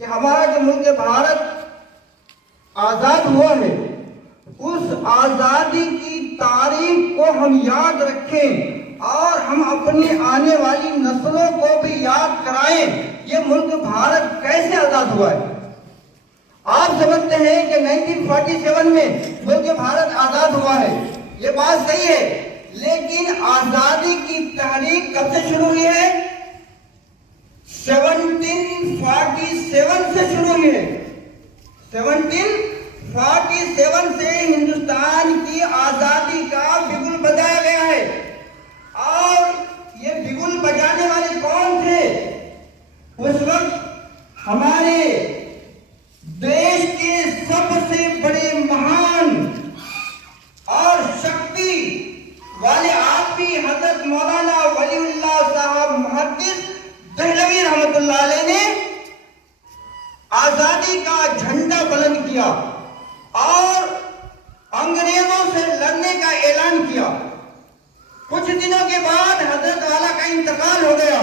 कि हमारा जो मुल्क भारत आजाद हुआ है, उस आजादी की तारीख को हम याद रखें और हम अपनी आने वाली नस्लों को भी याद कराएं। ये मुल्क भारत कैसे आजाद हुआ है। आप समझते हैं कि 1947 में मुल्क भारत आजाद हुआ है, ये बात सही है, लेकिन आजादी की तहरीक कब से शुरू हुई है? 1747 से शुरू हुई है। 1747 से हिंदुस्तान की आजादी का बिगुल बजाया गया है। और ये बिगुल बजाने वाले कौन थे? उस वक्त हमारे देश के सबसे बड़े महान और शक्ति वाले आदमी हजरत मौलाना वलीउल्लाह साहब मुहद्दिस देहलवी रहमतुल्लाह अलैह ने आजादी का झंडा बुलंद किया और अंग्रेजों से लड़ने का ऐलान किया। कुछ दिनों के बाद हजरत वाला का इंतकाल हो गया।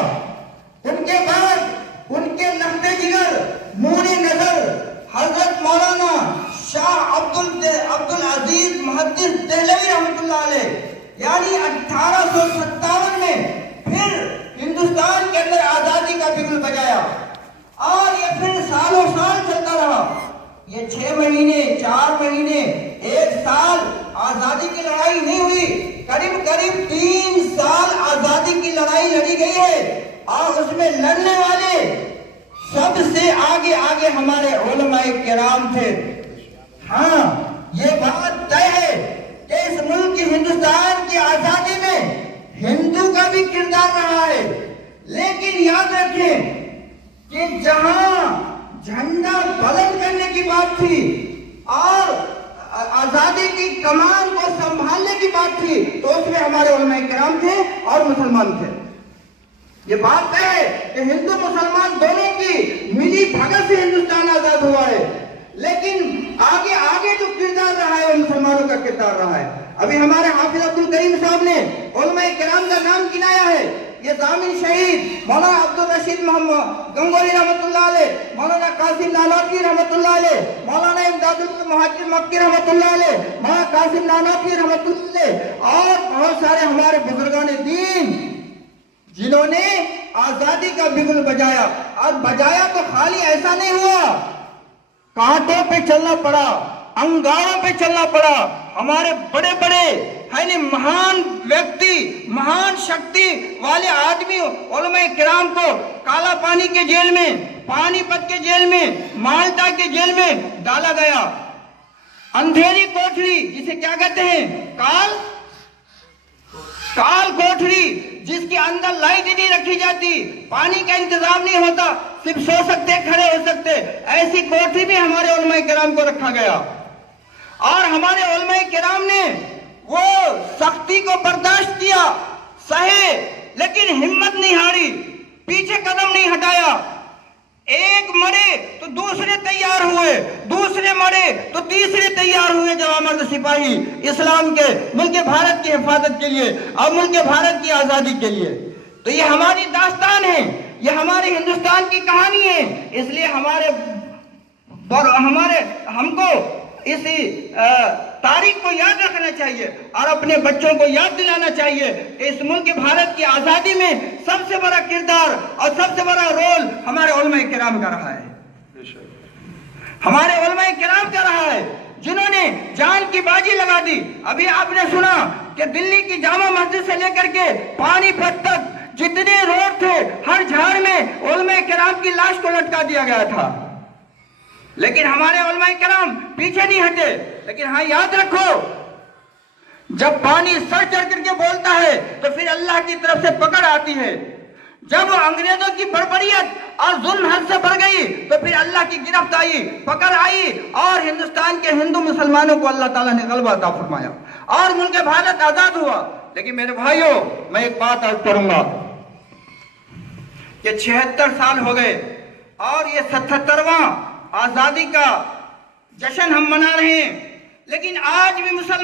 उनके बाद उनके लखते जिगर नूरे नजर हजरत मौलाना शाह अब्दुल अजीज मुहद्दिस देहलवी रहमतुल्लाह अलैह, यानी 1857 में फिर हिंदुस्तान के अंदर आजादी का बिगुल बजाया और ये फिर सालों साल चलता रहा। ये 6 महीने, 4 महीने, 1 साल आजादी की लड़ाई नहीं हुई, करीब करीब 3 साल आजादी की लड़ाई लड़ी गई है। और उसमें लड़ने वाले सबसे आगे आगे हमारे उलमाए किराम थे। हाँ, ये बात तय है कि इस मुल्क की हिंदुस्तान की आजादी में हिंदू का भी किरदार रहा है, लेकिन याद रखें कि जहां झंडा बुलंद करने की बात थी और आजादी की कमान को संभालने की बात थी, तो उसमें हमारे उलमाए किराम थे और मुसलमान थे। ये बात है कि हिंदू मुसलमान दोनों की मिली भगत से हिंदुस्तान आजाद हुआ है, लेकिन आगे आगे जो किरदार रहा है वो मुसलमानों का किरदार रहा है। अभी हमारे हाफिज अब्दुल करीम साहब ने उलमाए किराम का नाम गिनाया है। ये जामिन शहीद मौलाना अब्दुल रशीद मोहम्मद गंगोली रहमतुल्लाह अलैह, मौलाना कासिम नानोतवी रहमतुल्लाह अलैह, मौलाना इमदादुल मुहाजिर मक्की रहमतुल्लाह अलैह, मौलाना कासिम नानोतवी रहमतुल्लाह अलैह और बहुत सारे हमारे बुजुर्गान दीन जिन्होंने आजादी का बिगुल बजाया। और बजाया तो खाली ऐसा नहीं हुआ, कांटों पे चलना पड़ा, अंगारों पे चलना पड़ा। हमारे बड़े बड़े है महान व्यक्ति, महान शक्ति वाले आदमी उलमाए किराम को काला पानी के जेल में, पानीपत के जेल में, माल्टा के जेल में डाला गया। अंधेरी कोठरी, जिसे क्या कहते हैं, काल कोठरी, जिसके अंदर लाइट नहीं रखी जाती, पानी का इंतजाम नहीं होता, सिर्फ सो सकते, खड़े हो सकते, ऐसी कोठरी में हमारे उलमाए किराम को रखा गया। और हमारे उलमाए किराम ने वो सख्ती को बर्दाश्त किया, सहे, लेकिन हिम्मत नहीं हारी, पीछे कदम नहीं हटाया। एक मरे तो दूसरे तैयार हुए, दूसरे मरे तो तीसरे तैयार हुए जवामर्द सिपाही इस्लाम के, मुल्क भारत की हिफाजत के लिए और मुल्क भारत की आजादी के लिए। तो ये हमारी दास्तान है, ये हमारे हिंदुस्तान की कहानी है। इसलिए हमको इस तारीख को याद रखना चाहिए और अपने बच्चों को याद दिलाना चाहिए कि इस मुल्क भारत की आजादी में सबसे बड़ा किरदार और सबसे बड़ा रोल हमारे उलमाए किराम का रहा है। हमारे उलमाए किराम का रहा है, जिन्होंने जान की बाजी लगा दी। अभी आपने सुना कि दिल्ली की जामा मस्जिद से लेकर के पानीपत तक जितने रोड थे, हर झाड़ में उलमाए किराम की लाश को लटका दिया गया था, लेकिन हमारे उलमाए किराम पीछे नहीं हटे। लेकिन हाँ, याद रखो, जब पानी सर चढ़ करके बोलता है तो फिर अल्लाह की तरफ से पकड़ आती है। जब अंग्रेजों की बर्बरियत और जुल्म हद से बढ़ गई तो फिर अल्लाह की गिरफ्त आई, पकड़ आई और हिंदुस्तान के हिंदू मुसलमानों को अल्लाह ताला ने गलबा अता फरमाया और मुल्क भारत आजाद हुआ। लेकिन मेरे भाइयों, मैं एक बात अर्ज करूंगा कि 76 साल हो गए और ये 77वां आजादी का जश्न हम मना रहे हैं, लेकिन आज भी मुसलमान